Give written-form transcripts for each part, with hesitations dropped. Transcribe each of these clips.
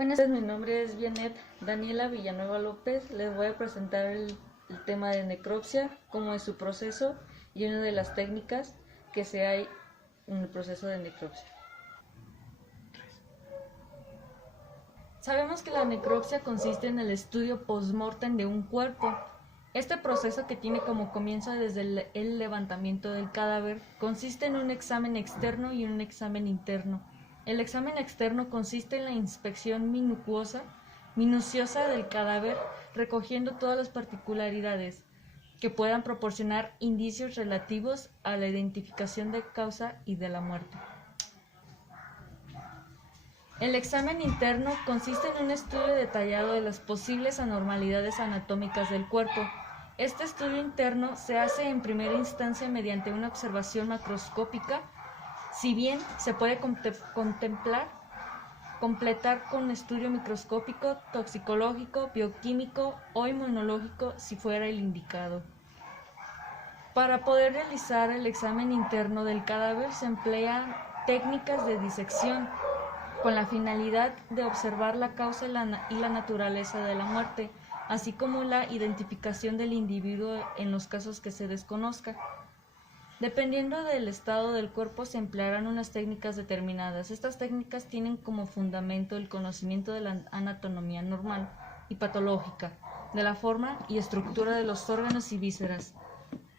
Buenas tardes, mi nombre es Vianet Daniela Villanueva López. Les voy a presentar el tema de necropsia, cómo es su proceso y una de las técnicas que se hay en el proceso de necropsia. Sabemos que la necropsia consiste en el estudio post-mortem de un cuerpo. Este proceso, que tiene como comienzo desde el levantamiento del cadáver, consiste en un examen externo y un examen interno. El examen externo consiste en la inspección minuciosa del cadáver, recogiendo todas las particularidades que puedan proporcionar indicios relativos a la identificación de causa y de la muerte. El examen interno consiste en un estudio detallado de las posibles anormalidades anatómicas del cuerpo. Este estudio interno se hace en primera instancia mediante una observación macroscópica, si bien se puede completar con estudio microscópico, toxicológico, bioquímico o inmunológico si fuera el indicado. Para poder realizar el examen interno del cadáver se emplean técnicas de disección, con la finalidad de observar la causa y la naturaleza de la muerte, así como la identificación del individuo en los casos que se desconozca. Dependiendo del estado del cuerpo se emplearán unas técnicas determinadas. Estas técnicas tienen como fundamento el conocimiento de la anatomía normal y patológica, de la forma y estructura de los órganos y vísceras,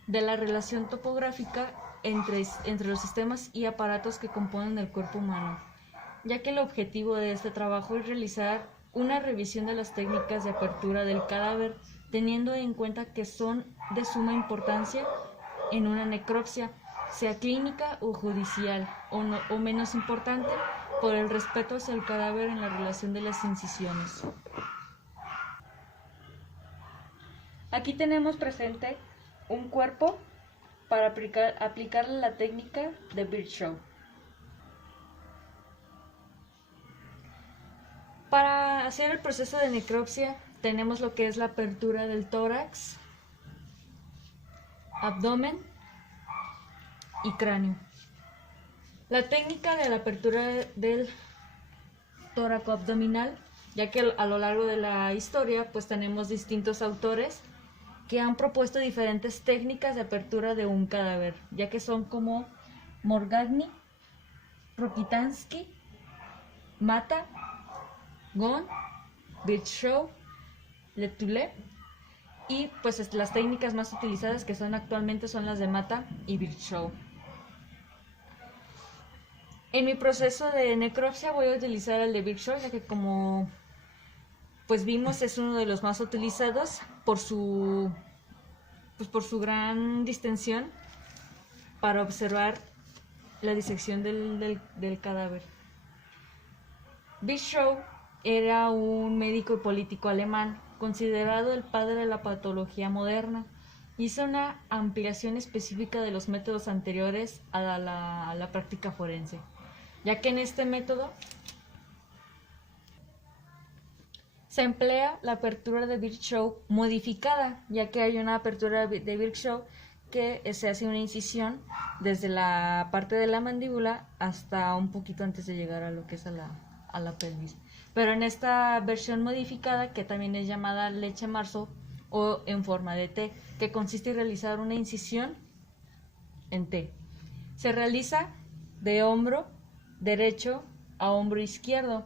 de la relación topográfica entre los sistemas y aparatos que componen el cuerpo humano, ya que el objetivo de este trabajo es realizar una revisión de las técnicas de apertura del cadáver, teniendo en cuenta que son de suma importancia en una necropsia, sea clínica o judicial, o menos importante, por el respeto hacia el cadáver en la relación de las incisiones. Aquí tenemos presente un cuerpo para aplicarle la técnica de Virchow. Para hacer el proceso de necropsia tenemos lo que es la apertura del tórax, abdomen y cráneo. La técnica de la apertura del tóraco abdominal, ya que a lo largo de la historia pues tenemos distintos autores que han propuesto diferentes técnicas de apertura de un cadáver, ya que son como Morgagni, Rokitansky, Mata, Ghon, Virchow, Letulle, y pues las técnicas más utilizadas que son actualmente son las de Mata y Virchow. En mi proceso de necropsia voy a utilizar el de Virchow, ya que como pues vimos es uno de los más utilizados por su gran distensión para observar la disección del cadáver. Virchow era un médico y político alemán, considerado el padre de la patología moderna. Hizo una ampliación específica de los métodos anteriores a la práctica forense, ya que en este método se emplea la apertura de Virchow modificada, ya que hay una apertura de Virchow que se hace una incisión desde la parte de la mandíbula hasta un poquito antes de llegar a lo que es a la pelvis. Pero en esta versión modificada, que también es llamada leche marzo o en forma de T, que consiste en realizar una incisión en T, se realiza de hombro derecho a hombro izquierdo,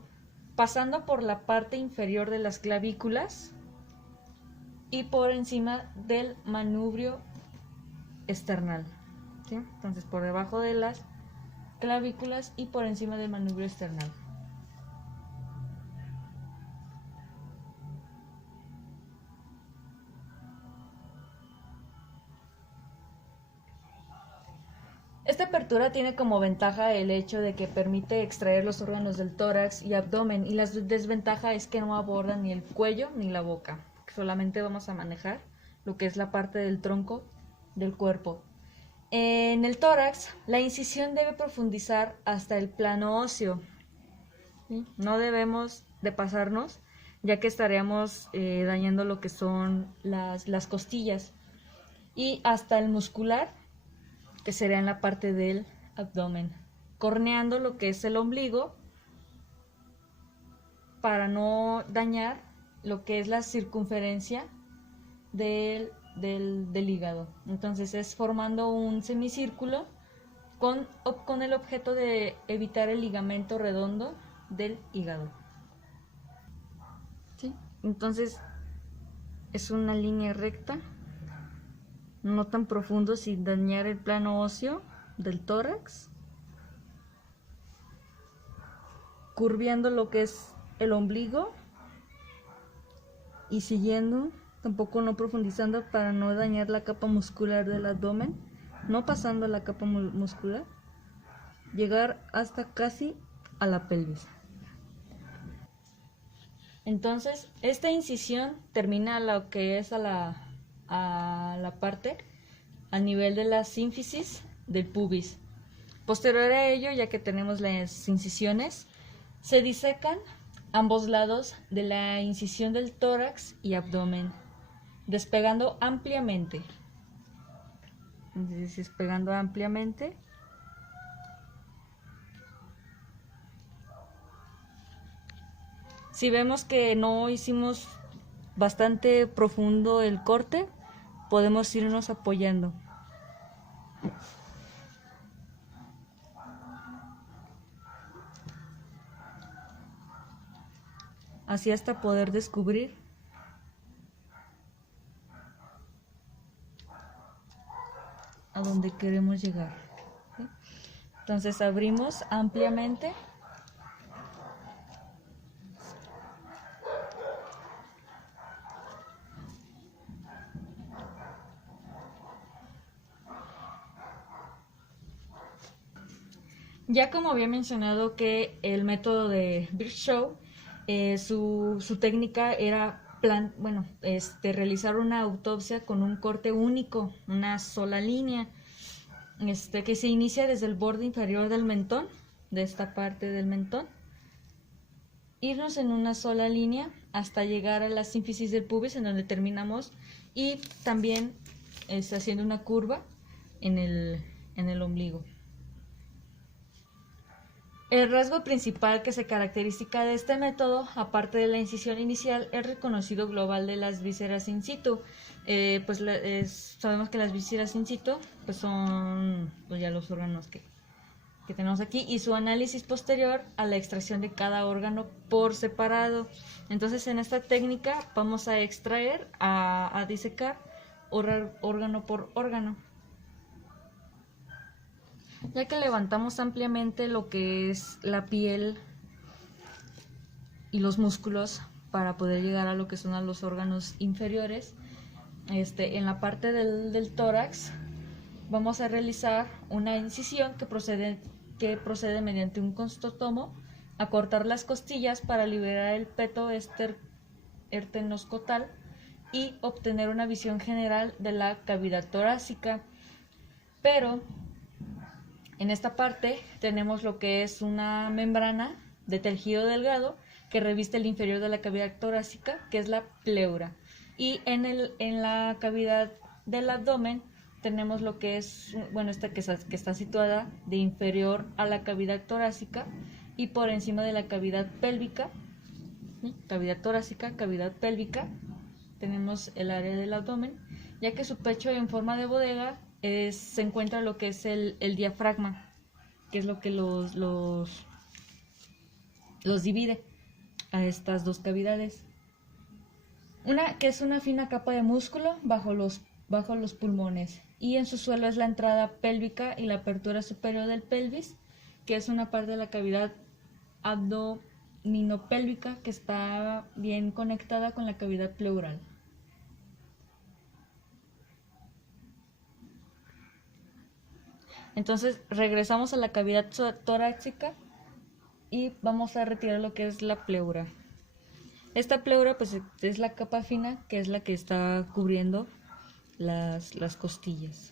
pasando por la parte inferior de las clavículas y por encima del manubrio esternal, ¿sí? Entonces por debajo de las clavículas y por encima del manubrio esternal. Esta apertura tiene como ventaja el hecho de que permite extraer los órganos del tórax y abdomen, y la desventaja es que no aborda ni el cuello ni la boca, solamente vamos a manejar lo que es la parte del tronco del cuerpo. En el tórax, la incisión debe profundizar hasta el plano óseo, ¿sí? No debemos de pasarnos, ya que estaríamos dañando lo que son las costillas, y hasta el muscular, que sería en la parte del abdomen, corneando lo que es el ombligo para no dañar lo que es la circunferencia del hígado. Entonces es formando un semicírculo con el objeto de evitar el ligamento redondo del hígado. ¿Sí? Entonces es una línea recta, no tan profundo sin dañar el plano óseo del tórax, curviendo lo que es el ombligo y siguiendo, tampoco no profundizando para no dañar la capa muscular del abdomen, no pasando la capa muscular, llegar hasta casi a la pelvis. Entonces, esta incisión termina lo que es a la parte, a nivel de la sínfisis del pubis. Posterior a ello, ya que tenemos las incisiones, se disecan ambos lados de la incisión del tórax y abdomen, despegando ampliamente. Entonces, despegando ampliamente. Si vemos que no hicimos bastante profundo el corte, podemos irnos apoyando. Así hasta poder descubrir a donde queremos llegar. ¿Sí? Entonces abrimos ampliamente. Ya como había mencionado que el método de Virchow, su técnica era realizar una autopsia con un corte único, una sola línea, que se inicia desde el borde inferior del mentón, de esta parte del mentón, irnos en una sola línea hasta llegar a la sínfisis del pubis, en donde terminamos, y también haciendo una curva en el ombligo. El rasgo principal que se caracteriza de este método, aparte de la incisión inicial, es reconocido global de las vísceras in situ. Sabemos que las vísceras in situ pues son ya los órganos que tenemos aquí, y su análisis posterior a la extracción de cada órgano por separado. Entonces, en esta técnica vamos a extraer, a disecar órgano por órgano. Ya que levantamos ampliamente lo que es la piel y los músculos para poder llegar a lo que son a los órganos inferiores, en la parte del tórax vamos a realizar una incisión que procede mediante un costotomo a cortar las costillas para liberar el peto esternoscotal y obtener una visión general de la cavidad torácica. Pero en esta parte tenemos lo que es una membrana de tejido delgado que reviste el inferior de la cavidad torácica, que es la pleura. Y en la cavidad del abdomen tenemos lo que es, esta que está situada de inferior a la cavidad torácica y por encima de la cavidad pélvica, ¿sí? Cavidad torácica, cavidad pélvica, tenemos el área del abdomen, ya que su pecho en forma de bodega se encuentra lo que es el diafragma, que es lo que los divide a estas dos cavidades. Una que es una fina capa de músculo bajo los pulmones, y en su suelo es la entrada pélvica y la apertura superior del pelvis, que es una parte de la cavidad abdominopélvica que está bien conectada con la cavidad pleural. Entonces regresamos a la cavidad torácica y vamos a retirar lo que es la pleura. Esta pleura pues es la capa fina, que es la que está cubriendo las costillas.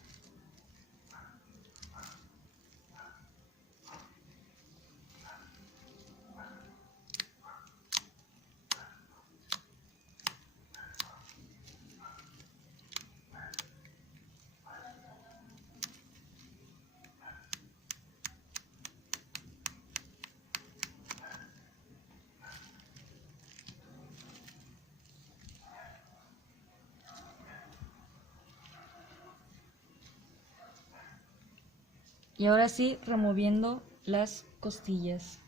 Y ahora sí, removiendo las costillas.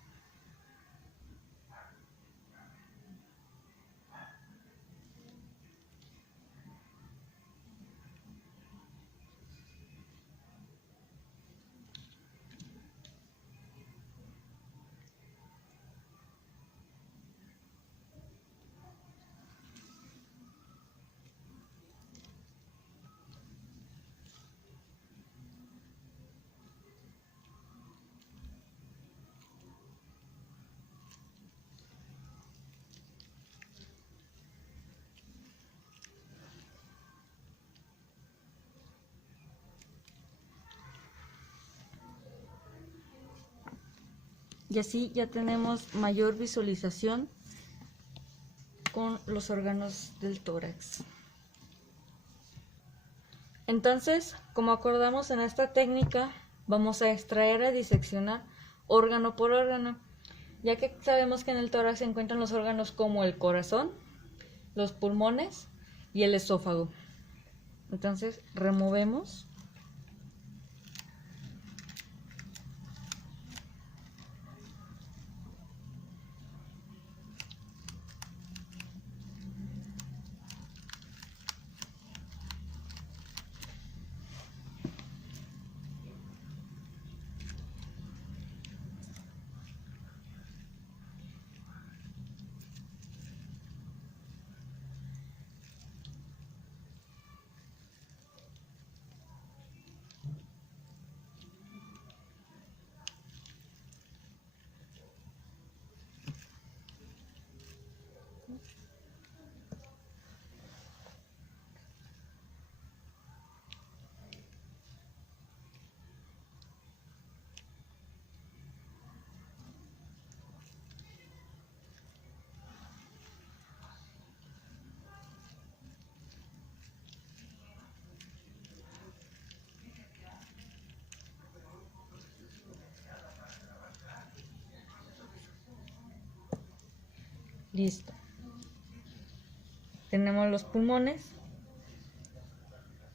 Y así ya tenemos mayor visualización con los órganos del tórax. Entonces, como acordamos en esta técnica, vamos a extraer y diseccionar órgano por órgano, ya que sabemos que en el tórax se encuentran los órganos como el corazón, los pulmones y el esófago. Entonces, removemos. Listo. Tenemos los pulmones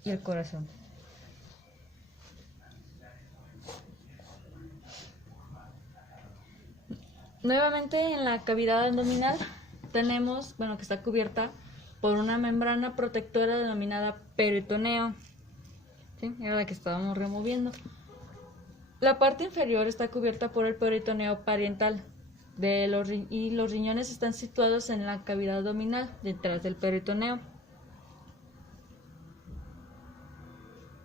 y el corazón. Nuevamente en la cavidad abdominal tenemos, que está cubierta por una membrana protectora denominada peritoneo. ¿Sí? Era la que estábamos removiendo. La parte inferior está cubierta por el peritoneo parietal y los riñones están situados en la cavidad abdominal, detrás del peritoneo.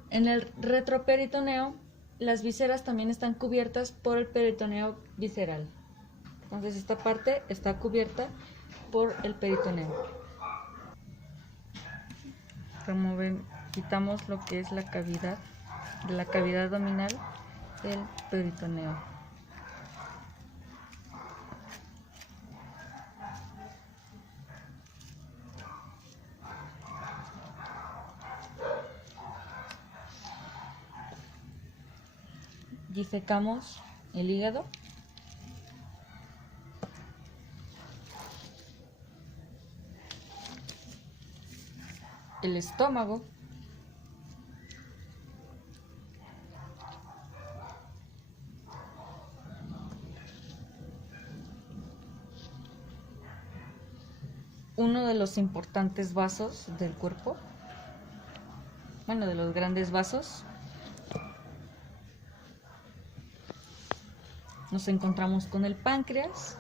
En el retroperitoneo, las vísceras también están cubiertas por el peritoneo visceral. Entonces esta parte está cubierta por el peritoneo. Quitamos lo que es la cavidad abdominal del peritoneo. Disecamos el hígado. El estómago. Uno de los importantes vasos del cuerpo, de los grandes vasos. Nos encontramos con el páncreas.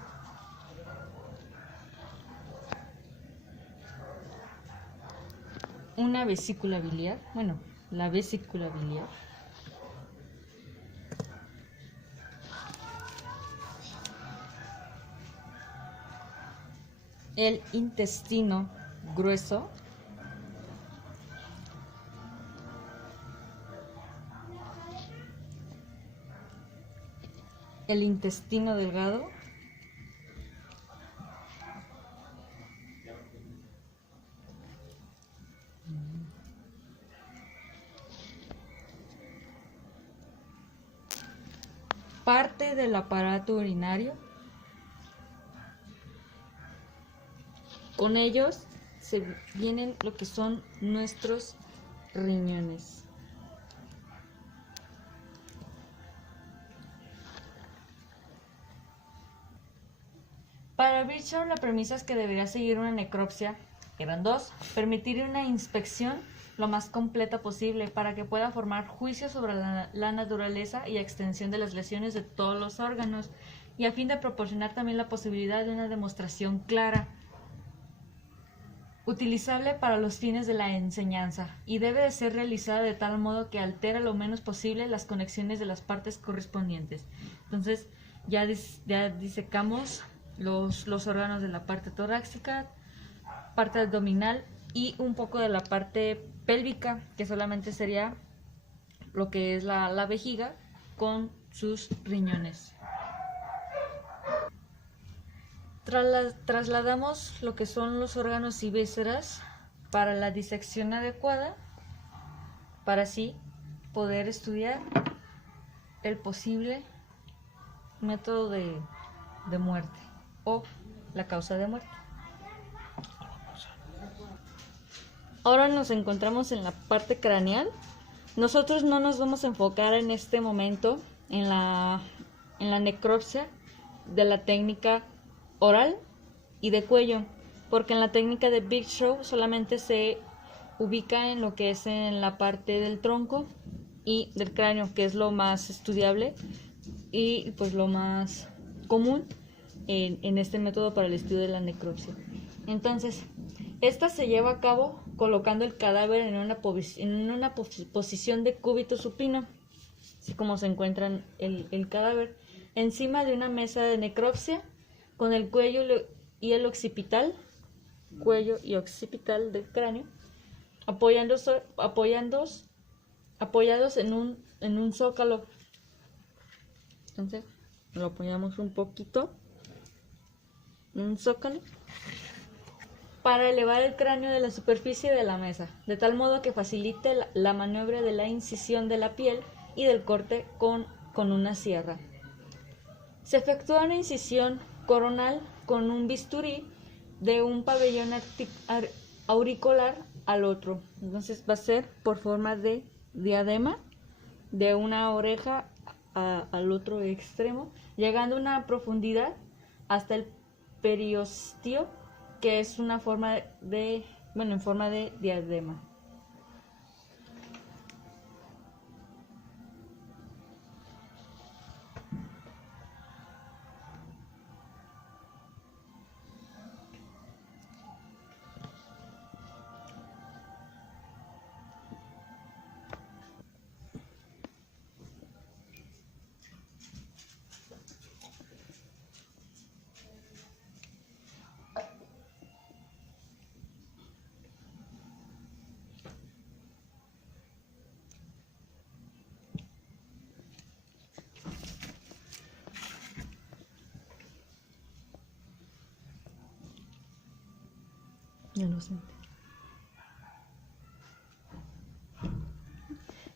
Una vesícula biliar, la vesícula biliar. El intestino grueso. El intestino delgado. Parte del aparato urinario. Con ellos se vienen lo que son nuestros riñones. Para Virchow, la premisa es que debería seguir una necropsia, eran dos, permitir una inspección lo más completa posible para que pueda formar juicios sobre la naturaleza y extensión de las lesiones de todos los órganos, y a fin de proporcionar también la posibilidad de una demostración clara, utilizable para los fines de la enseñanza, y debe de ser realizada de tal modo que altere lo menos posible las conexiones de las partes correspondientes. Entonces ya disecamos los órganos de la parte torácica, parte abdominal y un poco de la parte pélvica, que solamente sería lo que es la vejiga con sus riñones. Trasladamos lo que son los órganos y vísceras para la disección adecuada, para así poder estudiar el posible método de muerte o la causa de muerte. Ahora nos encontramos en la parte craneal. Nosotros no nos vamos a enfocar en este momento en la necropsia de la técnica oral y de cuello, porque en la técnica de Virchow solamente se ubica en lo que es en la parte del tronco y del cráneo, que es lo más estudiable y pues lo más común en este método para el estudio de la necropsia. Entonces, esta se lleva a cabo colocando el cadáver en una posición de cúbito supino, así como se encuentra el cadáver, encima de una mesa de necropsia, con el cuello y el occipital, cuello y occipital del cráneo, apoyados en un zócalo. Entonces, lo apoyamos un poquito en un zócalo para elevar el cráneo de la superficie de la mesa, de tal modo que facilite la maniobra de la incisión de la piel y del corte con una sierra. Se efectúa una incisión coronal con un bisturí de un pabellón auricular al otro. Entonces va a ser por forma de diadema, de una oreja al otro extremo, llegando a una profundidad hasta el periostio, que es una forma en forma de diadema.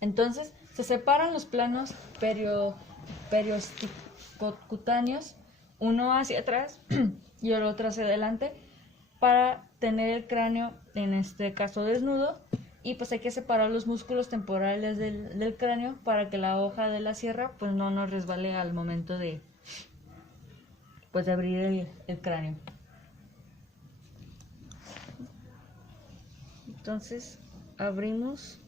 Entonces se separan los planos periosticocutáneos, uno hacia atrás y el otro hacia adelante, para tener el cráneo en este caso desnudo, y pues hay que separar los músculos temporales del cráneo para que la hoja de la sierra pues no nos resbale al momento de abrir el cráneo. Entonces abrimos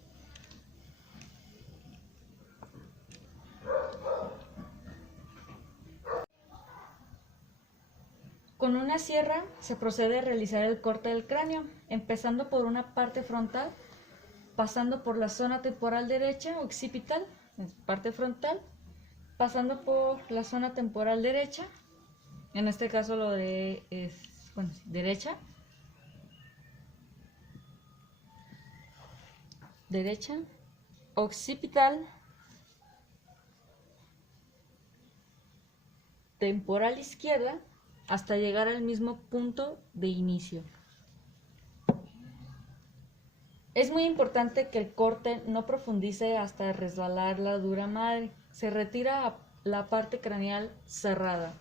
con una sierra. Se procede a realizar el corte del cráneo, empezando por una parte frontal, pasando por la zona temporal derecha occipital, parte frontal, pasando por la zona temporal derecha, en este caso derecha, occipital, temporal izquierda, hasta llegar al mismo punto de inicio. Es muy importante que el corte no profundice hasta resbalar la dura madre. Se retira la parte craneal cerrada.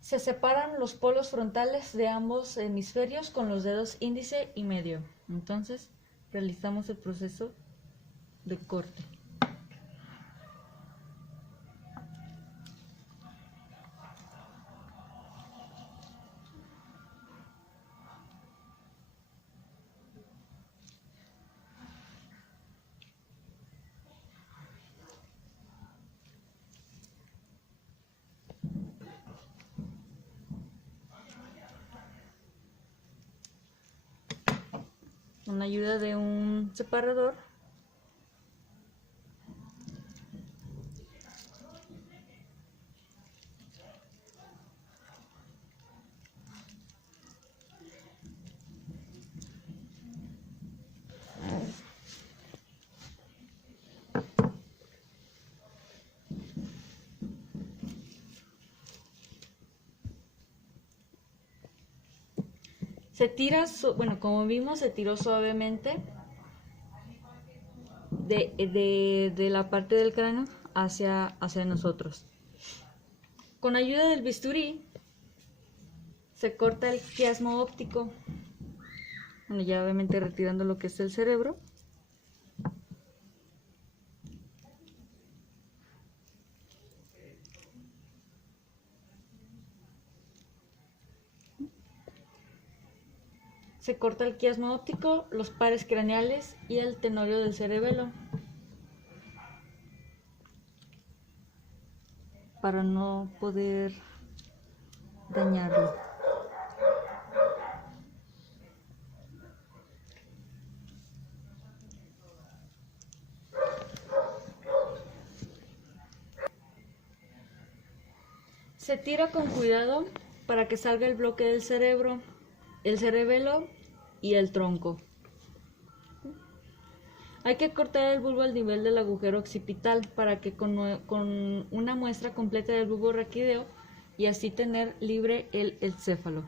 Se separan los polos frontales de ambos hemisferios con los dedos índice y medio. Entonces, realizamos el proceso de corte. con ayuda de un separador. Se tira, bueno, como vimos, se tiró suavemente de la parte del cráneo hacia nosotros. Con ayuda del bisturí se corta el quiasmo óptico, bueno, ya obviamente retirando lo que es el cerebro. Se corta el quiasmo óptico, los pares craneales y el tenorio del cerebelo para no poder dañarlo. Se tira con cuidado para que salga el bloque del cerebro, el cerebelo y el tronco. Hay que cortar el bulbo al nivel del agujero occipital para que con una muestra completa del bulbo raquídeo y así tener libre el encéfalo.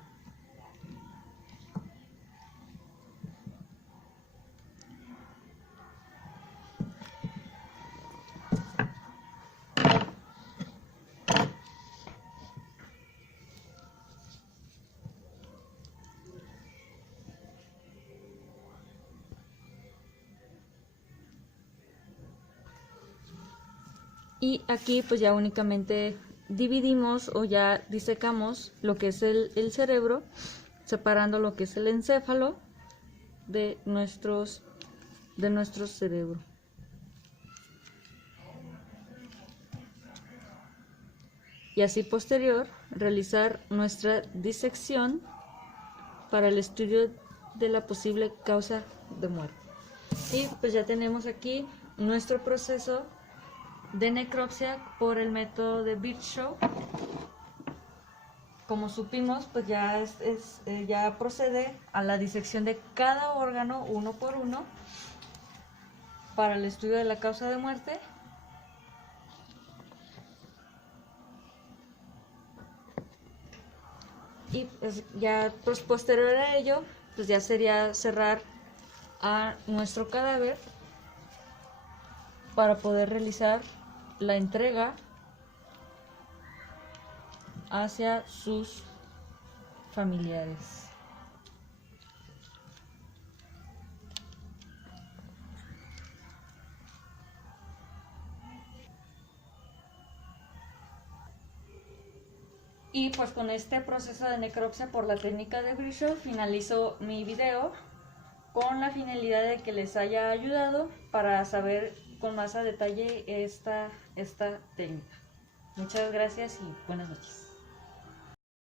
Y aquí pues ya únicamente dividimos o ya disecamos lo que es el cerebro, separando lo que es el encéfalo de nuestro cerebro. Y así posterior realizar nuestra disección para el estudio de la posible causa de muerte. Y pues ya tenemos aquí nuestro proceso de necropsia por el método de Virchow. Como supimos, pues ya ya procede a la disección de cada órgano uno por uno para el estudio de la causa de muerte. Y pues ya pues posterior a ello, pues ya sería cerrar a nuestro cadáver para poder realizar la entrega hacia sus familiares. Y pues con este proceso de necropsia por la técnica de Virchow finalizo mi video con la finalidad de que les haya ayudado para saber con más a detalle esta técnica. Muchas gracias y buenas noches.